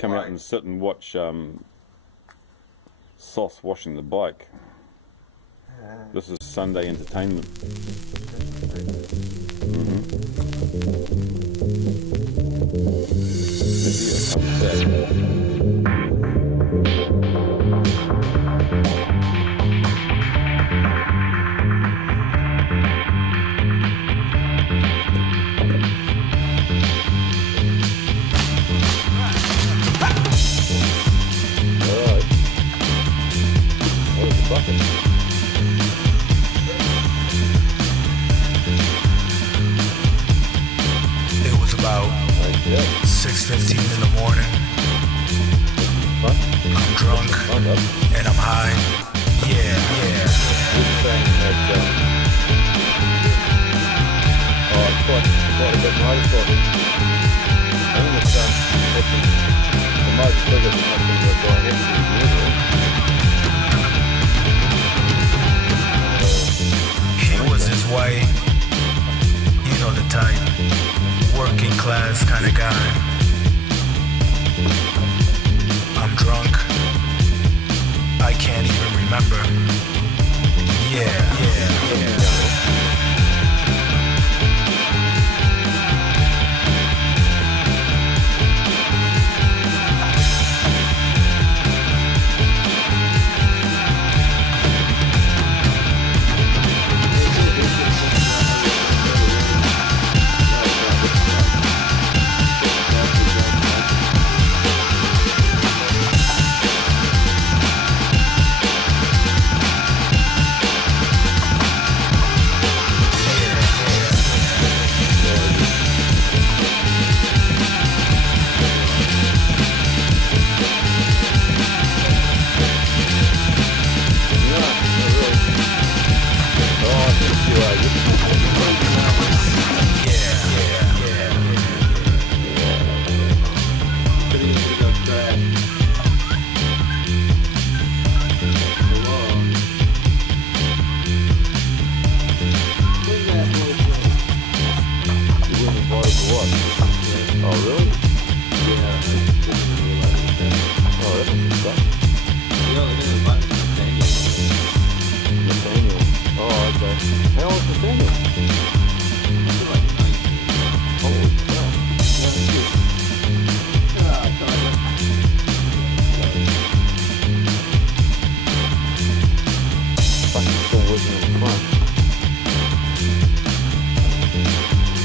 come out and sit and watch Sauce washing the bike. This is Sunday entertainment. It was about 6:15 in the morning. I'm drunk and I'm high. Yeah. He was his way. You know the type. Working class kind of guy. I'm drunk. I can't even remember. Yeah.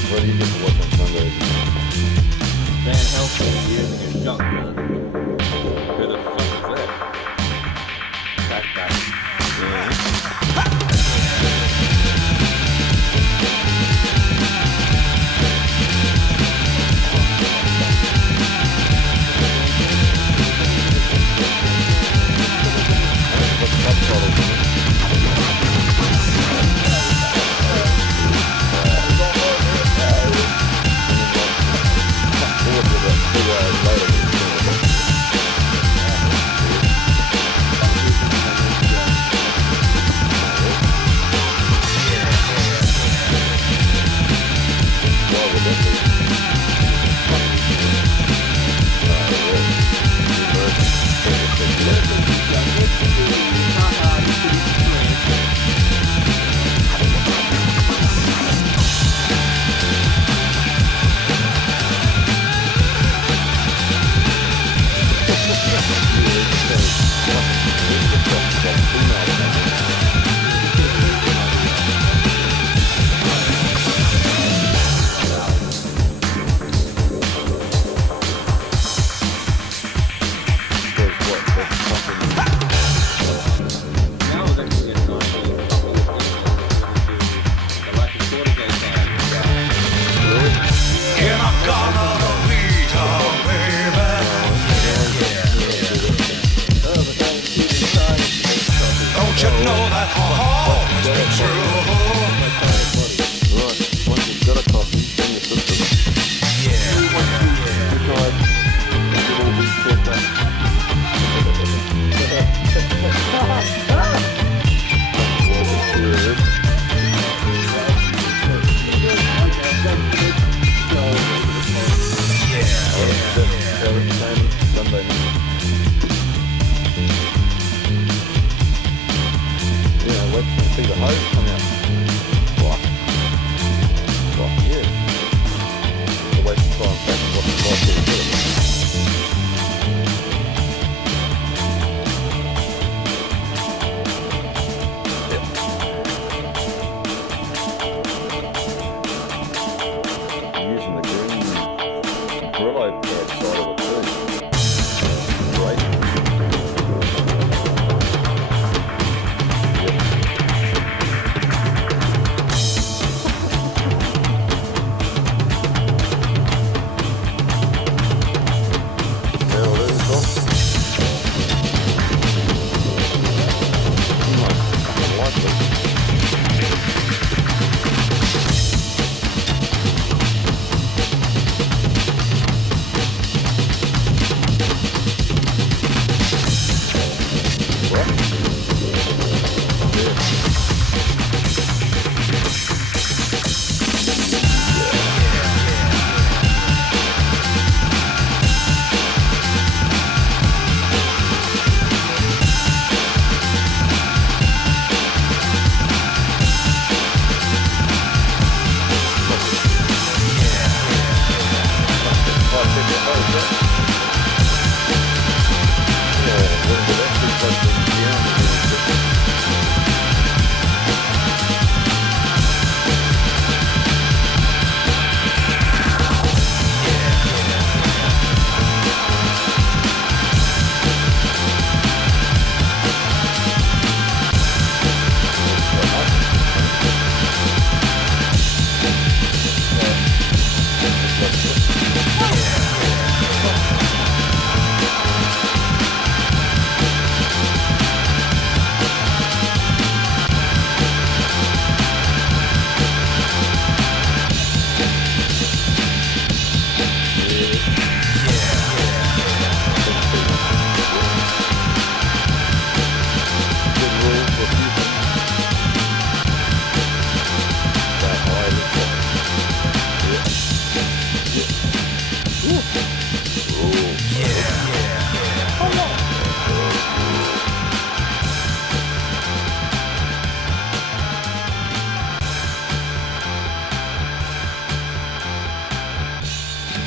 What do you get to watch on Sundays? Van Helsing using his junk gun. Who the fuck is that? Back. Yeah.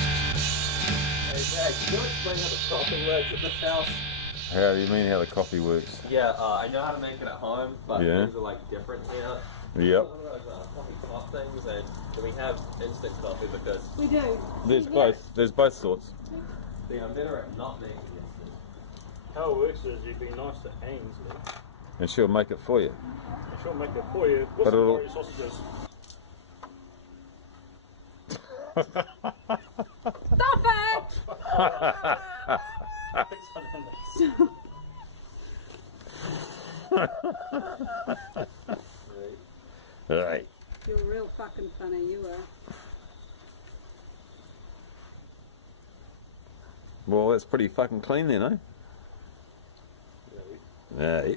Hey, Zach, can you explain how the coffee works at this house? How do you mean how the coffee works? Yeah, I know how to make it at home, but Yeah. things are like different here. Yep. One of those coffee pot things, and can we have instant coffee because We do. There's both. There's both sorts. see, I'm better at not making instant. How it works is you'd be nice to Ainsley, And she'll make it for you. and she'll make it for you with But some it'll- curry sausages. Stop it! Right. You're real fucking funny, you are. Well, that's pretty fucking clean then, eh? Yeah.